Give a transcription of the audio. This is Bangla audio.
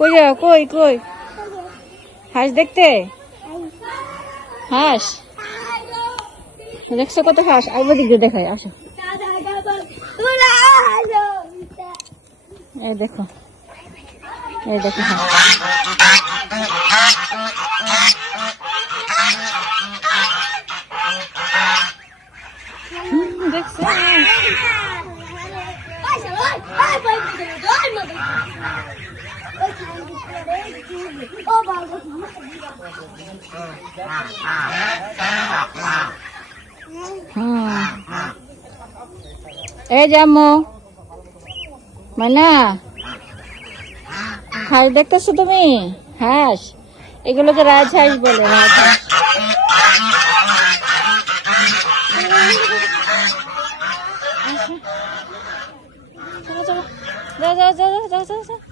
কই যাও? কই কই হাঁস দেখতে? হাঁস দেখছো কত হাঁস? আইবো দিকে দেখাই, আসো। এই দেখো, এই দেখো হাঁস। দেখছো? এই জামু মানা, হাঁস দেখতেছো তুমি? হাঁস, এগুলোকে রাজহাঁস বলে। রাজহাঁস। চলো চলো, যাও যাও যাও যাও যাও যাও।